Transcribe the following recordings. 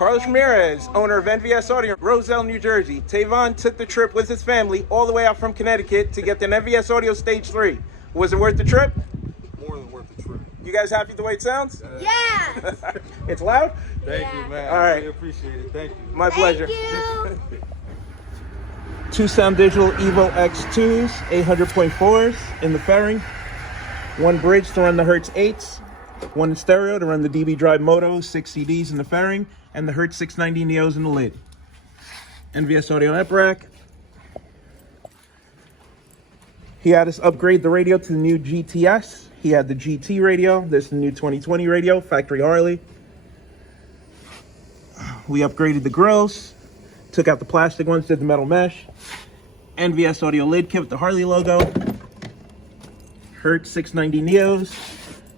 Carlos Ramirez, owner of NVS Audio, Roselle, New Jersey. Tavon took the trip with his family all the way out from Connecticut to get the NVS Audio Stage 3. Was it worth the trip? More than worth the trip. You guys happy the way it sounds? Yeah. It's loud? Thank you, man. All right. I really appreciate it. Thank you. My pleasure. Thank you. 2 Sound Digital Evo X2s, 800.4s in the fairing. 1 bridge to run the Hertz 8s. 1 stereo to run the DB Drive Moto, 6 CDs in the fairing, and the Hertz 690 Neos in the lid. NVS Audio amp rack. He had us upgrade the radio to the new GTS. He had the GT radio. This is the new 2020 radio, factory Harley. We upgraded the grills, took out the plastic ones, did the metal mesh. NVS Audio lid kit with the Harley logo. Hertz 690 Neos,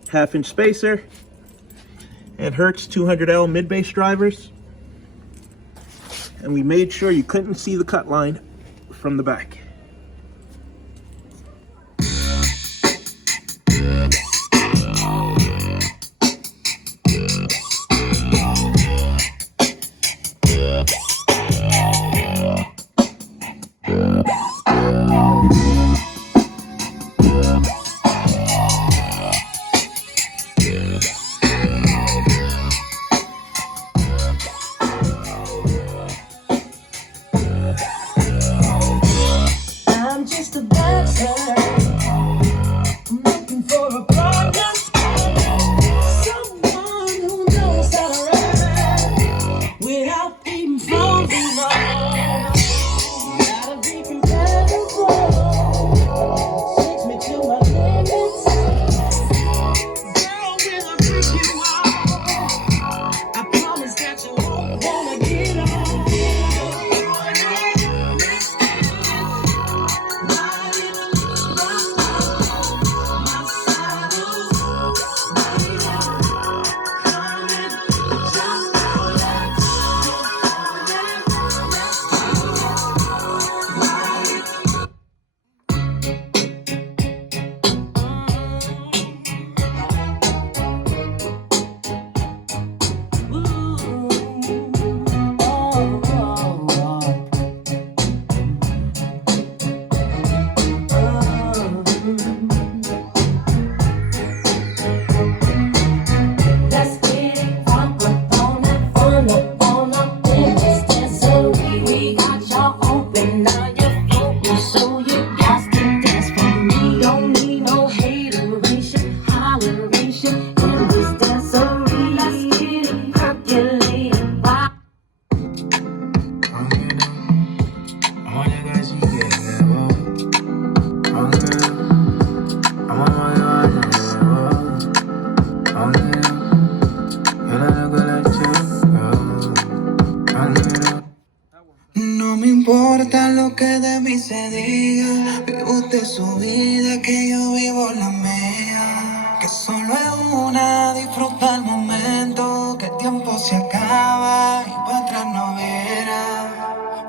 1/2-inch spacer, and Hertz 200L mid-bass drivers. And we made sure you couldn't see the cut line from the back. I'm just a dancer. I'm looking for a partner, someone who knows how to ride without even falling off. Gotta be compatible. Takes me to my limits. Girl, will I freak you out? I promise that you won't wanna get off. No me importa lo que de mí se diga, vive usted su vida, que yo vivo la mía. Que solo es una, disfruta el momento, que el tiempo se acaba y para atrás no verá.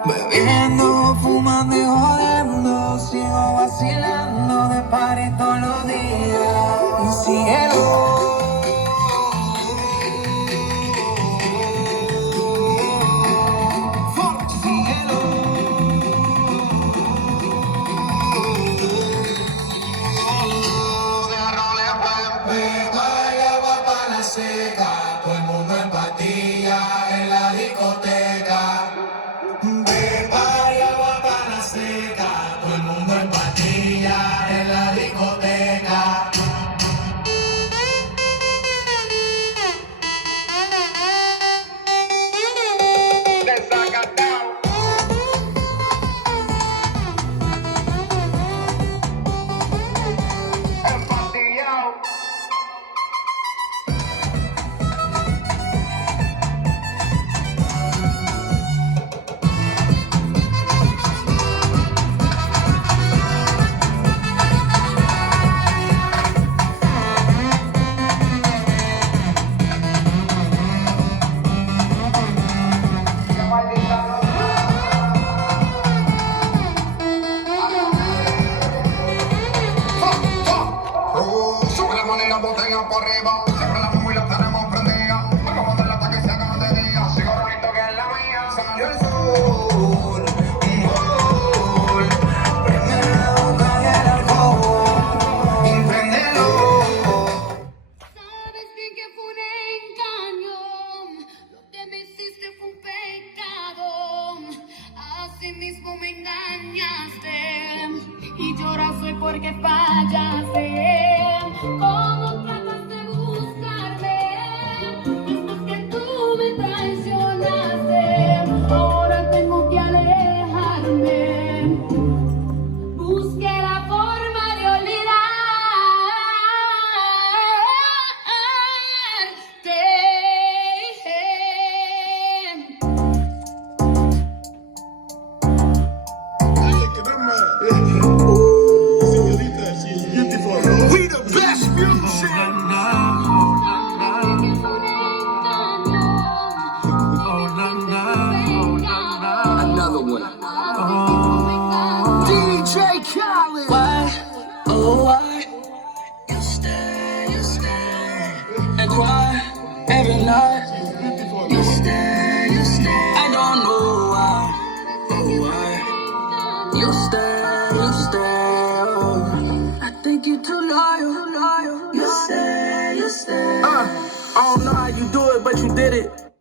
Bebiendo, fumando y jodiendo, sigo vacilando de party todos los días. Y cielo. y lloras hoy porque fallaste. ¿Cómo tratas de buscarme después que tú me traicionaste? Ahora tengo que alejarme. Busqué la forma de We the best music. Another one. DJ Khaled. Why, oh why, you stay, and why, every night, you stay, I don't know why, oh why, you stay, oh. I think you're too loyal, you stay. I don't know how you do it, but you did it.